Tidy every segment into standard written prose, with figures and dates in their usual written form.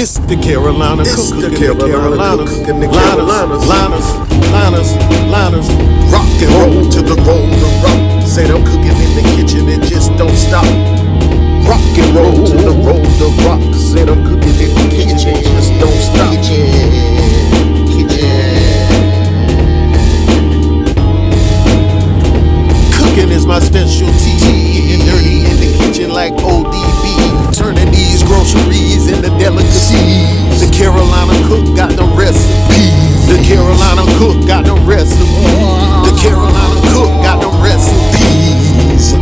It's the Carolina It's cook, the cooking Carolina cook, cooking the liners, liners. Rock and roll to the roll to rock. Say I'm cooking in the kitchen, it just don't stop. Rock and roll to the roll to rock. Say I'm cooking in the kitchen, it just don't stop. Cooking is my specialty. Getting dirty in the kitchen like ODB. Turning these groceries into delicacies. The Carolina cook got the recipe. The Carolina cook got the recipe. The Carolina cook got the recipes.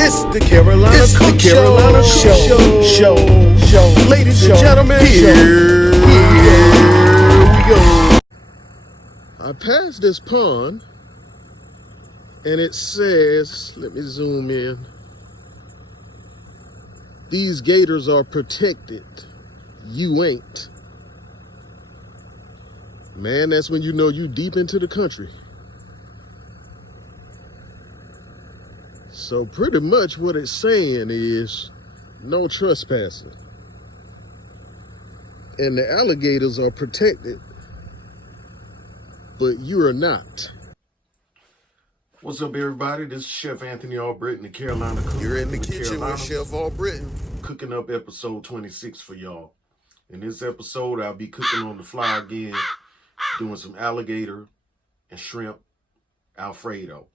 It's the Carolina Cook Show. Ladies and gentlemen, here we go. I passed this pond and it says, let me zoom in, these gators are protected, you ain't. Man, that's when you know you deep into the country. So pretty much what it's saying is no trespassing. And the alligators are protected, but you are not. What's up, everybody? This is Chef Anthony Albritton, the Carolina cook. You're in the kitchen with Chef Albritton. Cooking up episode 26 for y'all. In this episode, I'll be cooking on the fly again, doing some alligator and shrimp Alfredo.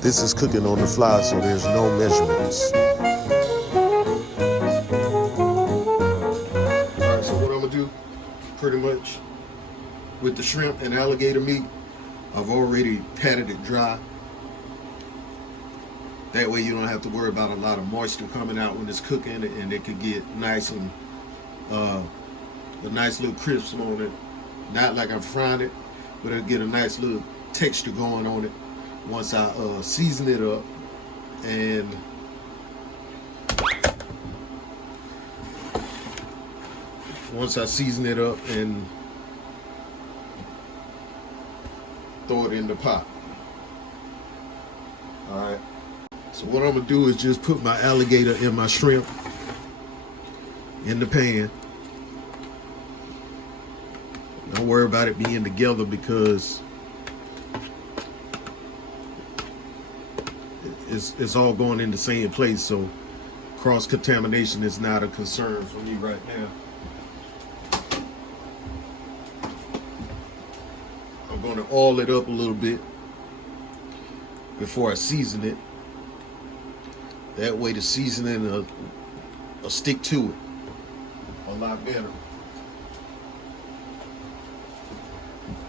This is cooking on the fly, so there's no measurements. All right, so what I'm gonna do, pretty much, with the shrimp and alligator meat, I've already patted it dry. That way you don't have to worry about a lot of moisture coming out when it's cooking, and it could get nice and a nice little crisp on it. Not like I'm frying it, but it'll get a nice little texture going on it once I season it up. And once I season it up and throw it in the pot. All right. So what I'm gonna do is just put my alligator and my shrimp in the pan. Don't worry about it being together because it's all going in the same place, so cross-contamination is not a concern for me right now. I'm going to oil it up a little bit before I season it. That way the seasoning will stick to it a lot better.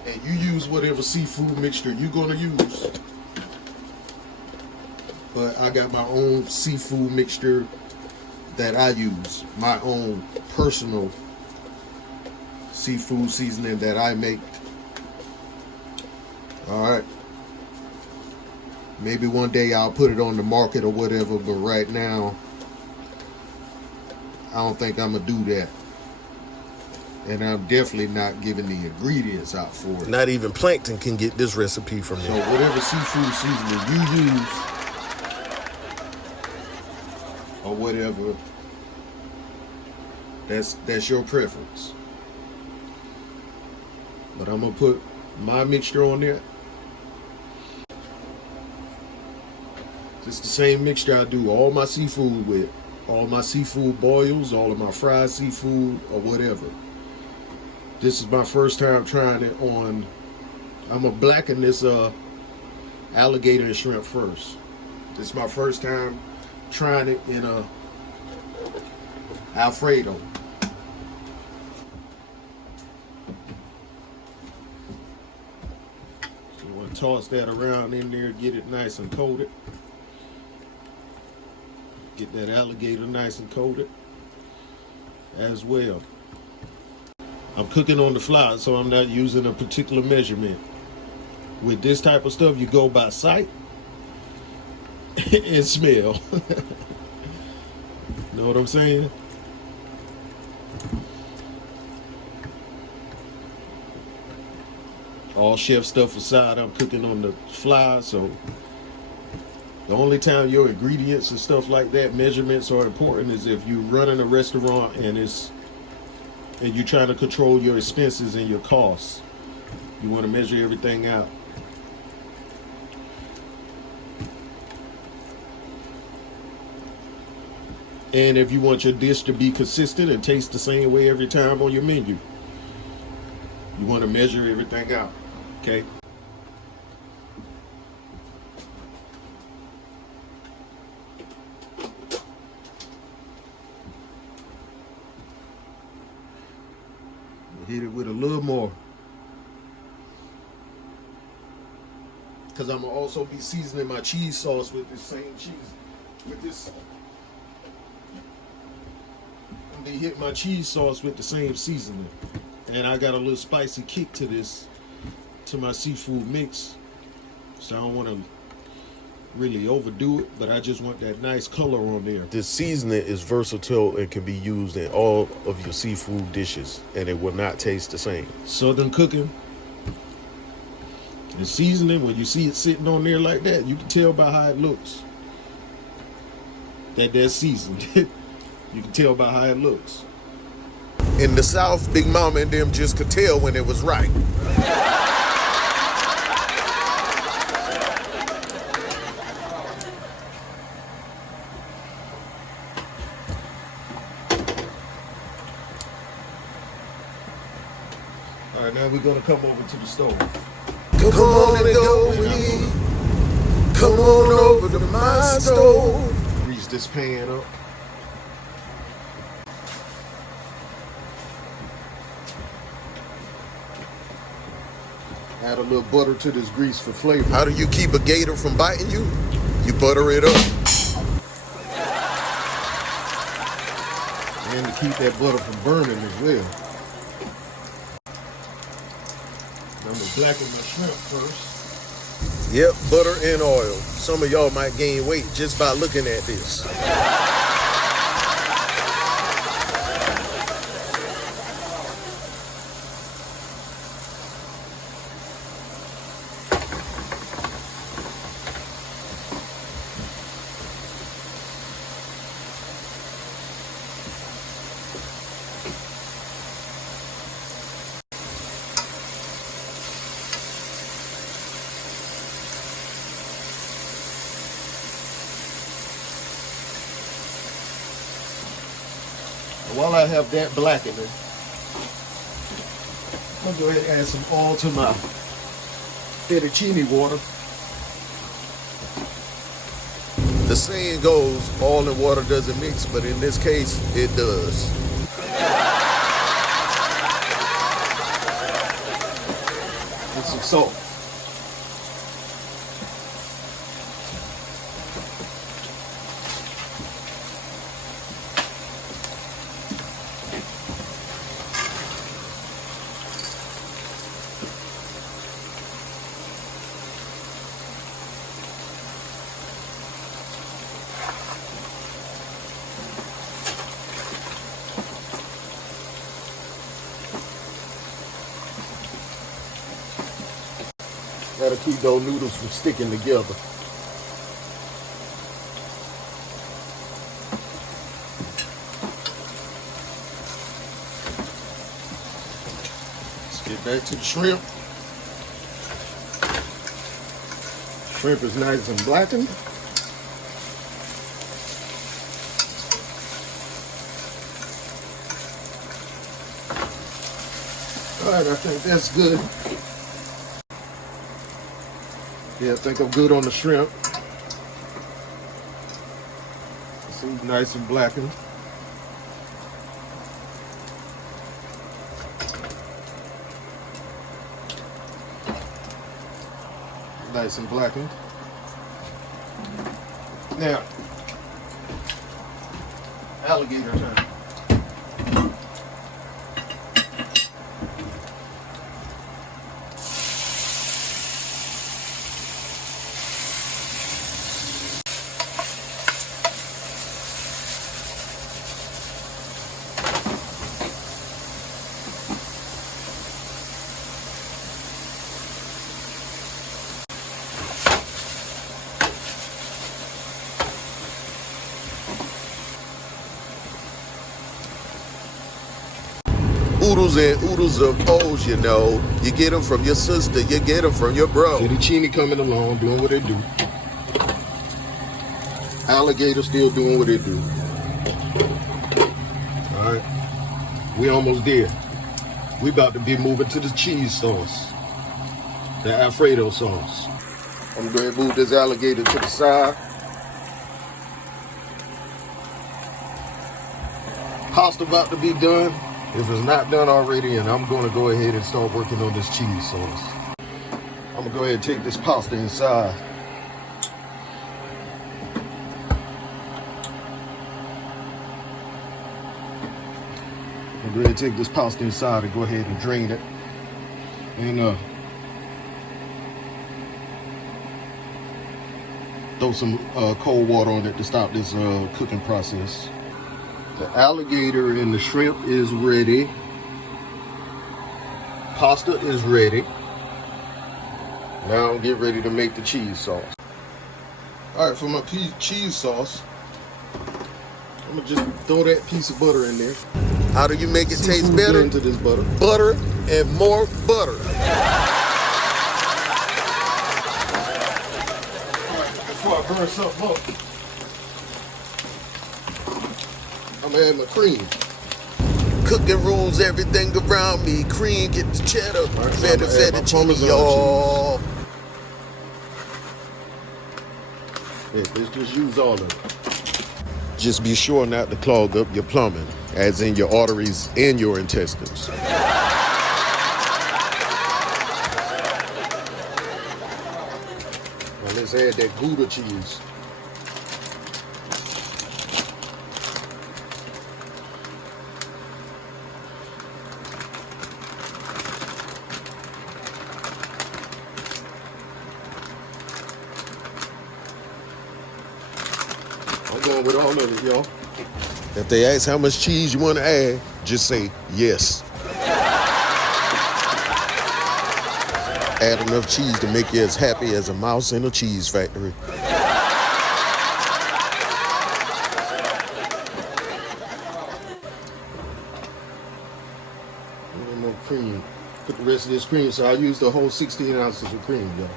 And you use whatever seafood mixture you're going to use. But I got my own seafood mixture that I use. My own personal seafood seasoning that I make. Alright. Maybe one day I'll put it on the market or whatever, but right now, I don't think I'm going to do that. And I'm definitely not giving the ingredients out for it. Not even Plankton can get this recipe from me. So whatever seafood seasoning you use, or whatever, that's your preference. But I'm gonna put my mixture on there. It's the same mixture I do all my seafood with. All my seafood boils, all of my fried seafood, or whatever. This is my first time trying it on. I'm gonna blacken this alligator and shrimp first. This is my first time trying it in a Alfredo. So you want to toss that around in there, get it nice and coated. Get that alligator nice and coated as well. I'm cooking on the fly, so I'm not using a particular measurement. With this type of stuff, you go by sight and smell. Know what I'm saying? all chef stuff aside, I'm cooking on the fly, so the only time your ingredients and stuff like that, measurements are important, is if you're running a restaurant and you're trying to control your expenses and your costs. You want to measure everything out. And if you want your dish to be consistent and taste the same way every time on your menu, you want to measure everything out, okay? Hit it with a little more, because I'm gonna also be seasoning my cheese sauce with this same cheese. I'm gonna hit my cheese sauce with the same seasoning, and I got a little spicy kick to this, to my seafood mix. So I don't want to really overdo it, but I just want that nice color on there. This seasoning is versatile and can be used in all of your seafood dishes, and it will not taste the same. Southern cooking, the seasoning, when you see it sitting on there like that, you can tell by how it looks that they're seasoned. You can tell by how it looks. In the South, Big Mama and them just could tell when it was right. All right, now we're gonna come over to the stove. Come on and go with me. Come on over to my stove. Grease this pan up. Add a little butter to this grease for flavor. How do you keep a gator from biting you? You butter it up. And to keep that butter from burning as well. I'm gonna blacken my shrimp first. Yep, butter and oil. Some of y'all might gain weight just by looking at this. While I have that blackening, I'm gonna go ahead and add some oil to my fettuccine water. The saying goes, oil and water doesn't mix, but in this case, it does. And some salt. That'll keep those noodles from sticking together. Let's get back to the shrimp. Shrimp is nice and blackened. All right, I think that's good. Yeah, I think I'm good on the shrimp. See, nice and blackened. Nice and blackened. Now, alligator time. Noodles and oodles of O's, you know. You get them from your sister, you get them from your bro. Fettuccine coming along, doing what they do. Alligator still doing what they do. All right, we almost there. We about to be moving to the cheese sauce, the Alfredo sauce. I'm gonna go ahead and move this alligator to the side. Pasta about to be done. If it's not done already, and I'm gonna go ahead and start working on this cheese sauce. I'm gonna go ahead and take this pasta inside. I'm going to take this pasta inside and go ahead and drain it. And throw some cold water on it to stop this cooking process. The alligator and the shrimp is ready. Pasta is ready. Now get ready to make the cheese sauce. All right, for my cheese sauce, I'm gonna just throw that piece of butter in there. How do you make it taste better? Into this butter. Butter and more butter. Before I burn something up, I'm gonna add my cream. Cooking rules everything around me. Cream, get the cheddar. Right, so Feta, fettuccine, y'all. Yeah, let's just use all of it. Just be sure not to clog up your plumbing, as in your arteries and your intestines. Now let's add that Gouda cheese. I'm going with all of it, y'all. If they ask how much cheese you want to add, just say yes. Add enough cheese to make you as happy as a mouse in a cheese factory. A little more cream. Put the rest of this cream, so I used the whole 16 ounces of cream, y'all.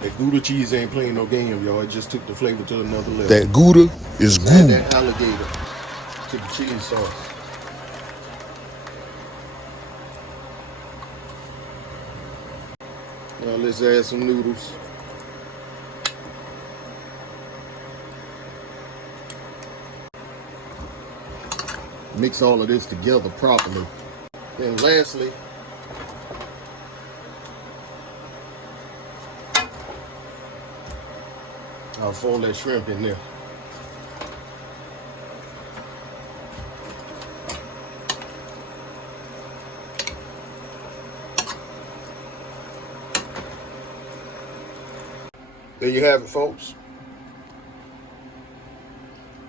That Gouda cheese ain't playing no game, y'all. It just took the flavor to another level. That Gouda is Add good. that alligator to the cheese sauce. Now let's add some noodles. Mix all of this together properly. Then lastly, I'll fold that shrimp in there. There you have it, folks.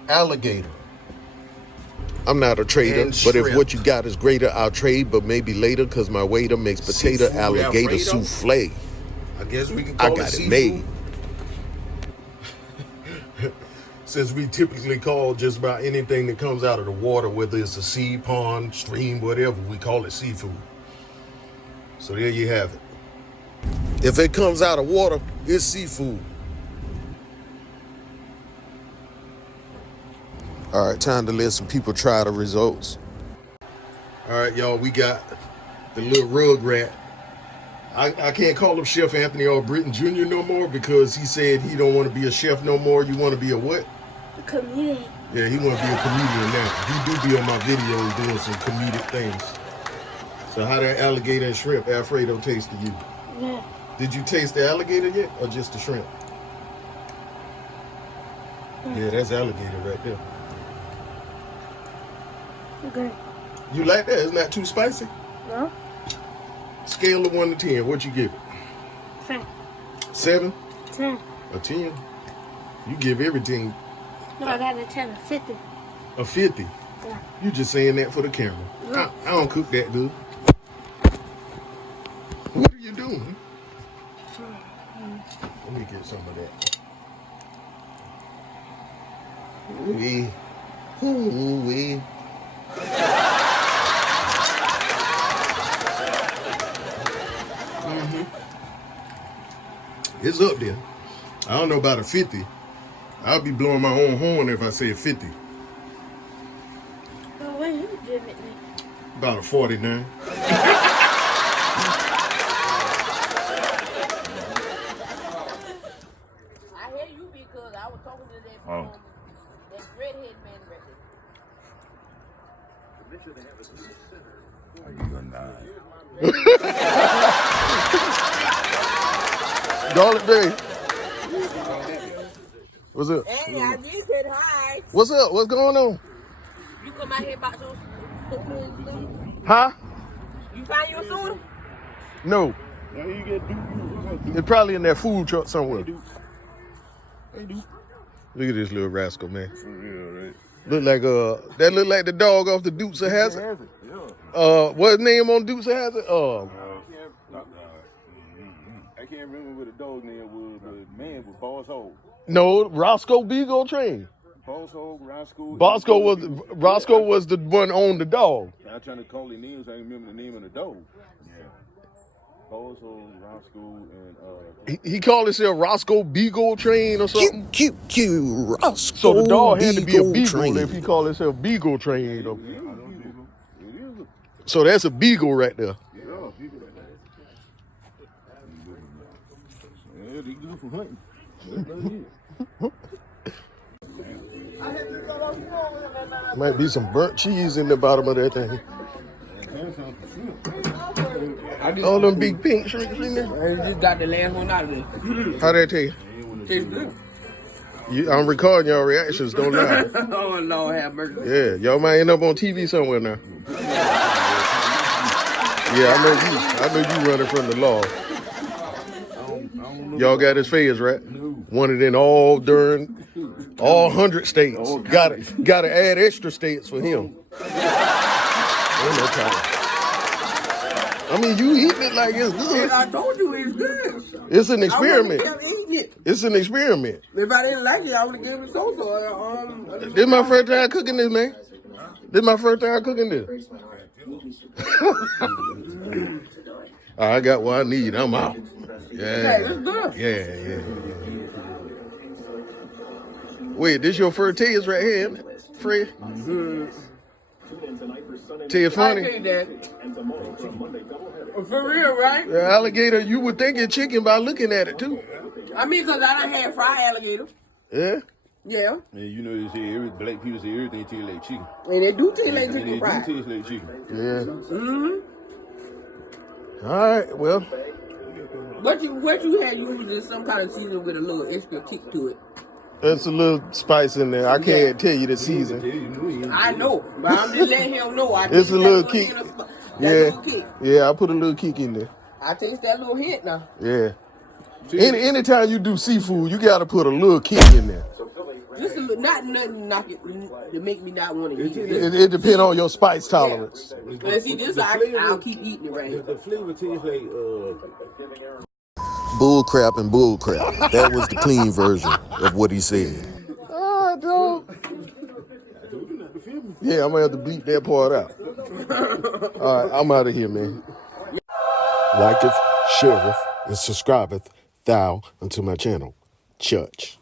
Alligator. I'm not a trader, And but if shrimp. what you got is greater, I'll trade, but maybe later, because my waiter makes potato Seafood alligator Alfredo? souffle. I guess we can call I it got it seafood. made. Since we typically call just about anything that comes out of the water, whether it's a sea, pond, stream, whatever, we call it seafood. So there you have it. If it comes out of water, it's seafood. All right, time to let some people try the results. All right, y'all, we got the little rug rat. I can't call him Chef Anthony or Britton Jr. no more because he said he don't want to be a chef no more. You want to be a what? A comedian. Yeah, he want to be a comedian now. He do be on my videos doing some comedic things. So how that alligator and shrimp Alfredo taste to you? Yeah. Did you taste the alligator yet or just the shrimp? Yeah, that's alligator right there. Okay. You like that? It's not too spicy? No? Scale of 1 to 10, what'd you give it? 10. 7? 10. A 10? You give everything No, I got a 10, a 50. a 50. Yeah. You just saying that for the camera. I don't cook that good. What are you doing? Let me get some of that. Ooh-wee. Ooh-wee. It's up there. I don't know about a 50. I'll be blowing my own horn if I say 50. Well, when you give it me? About a 49. I hear you because I was talking to that that redhead man right there. Are you gonna die? Garlic Bay. What's up? Hey, I did said hi. What's up? What's going on? You come out here about your soda and stuff? Huh? You find your soda? No. Now you get do. It's probably in that food truck somewhere. They do. Look at this little rascal, man. For real, right? Look like that look like the dog off the Dukes of Hazzard. Yeah. What's his name on Dukes of Hazzard? I can't remember what the dog name was, but man was Boss Hole. No, Roscoe Beagle Train. Boss Hole, Roscoe. Roscoe was the one on the dog. I'm trying to call the names. I remember the name of the dog. Yeah. Boss Hole, Roscoe, and He called himself Roscoe Beagle Train or something. Cute, Roscoe. So the dog had to be a beagle Train. if he called himself Beagle Train. it is a beagle. It is a So that's a beagle right there. beagle right there. Yeah, they good for hunting. That's about it. Might be some burnt cheese in the bottom of that thing. All them big pink shrinks in there. I just got the last one out of there. How that taste? Tastes good. I'm recording y'all reactions, don't lie. Oh, Lord have mercy. Yeah, y'all might end up on TV somewhere now. Yeah, I know you running from the law. Y'all got his face, right? Wanted in all 100 states. Gotta add extra states for him. Ain't no time. I mean, you eating it like it's good. I told you it's good. It's an experiment. I would have kept eating it. It's an experiment. If I didn't like it, I would have given it so. This is my first time cooking this, man. This is my first time cooking this. I got what I need. I'm out. Yeah. It's good. Yeah. Wait, this your first taste right here, isn't it, Fred? Tell you funny. I tell you that. For real, right? The alligator, you would think it's chicken by looking at it too. I mean, because I done had fried alligator. Yeah. Yeah. And you know, they say black people say everything tastes like chicken. And they do taste like And chicken they fried. do taste like chicken. Yeah. Mm-hmm. All right. Well, What you had, you was just some kind of season with a little extra kick to it. there's a little spice in there. I can't tell you the season. I know, but I'm just letting him know. It's a little kick. Little kick. Yeah. I put a little kick in there. I taste that little hint now. Yeah. Anytime you do seafood, you got to put a little kick in there. Just a little, not nothing knock it to make me not want to eat it. It depends on your spice tolerance. And see, this I'll keep eating it right. The flavor tastes like Bull crap and bull crap. That was the clean version of what he said. Oh, dog. Yeah, I'm going to have to bleep that part out. All right, I'm out of here, man. Liketh, shareth, and subscribeth thou unto my channel. Church.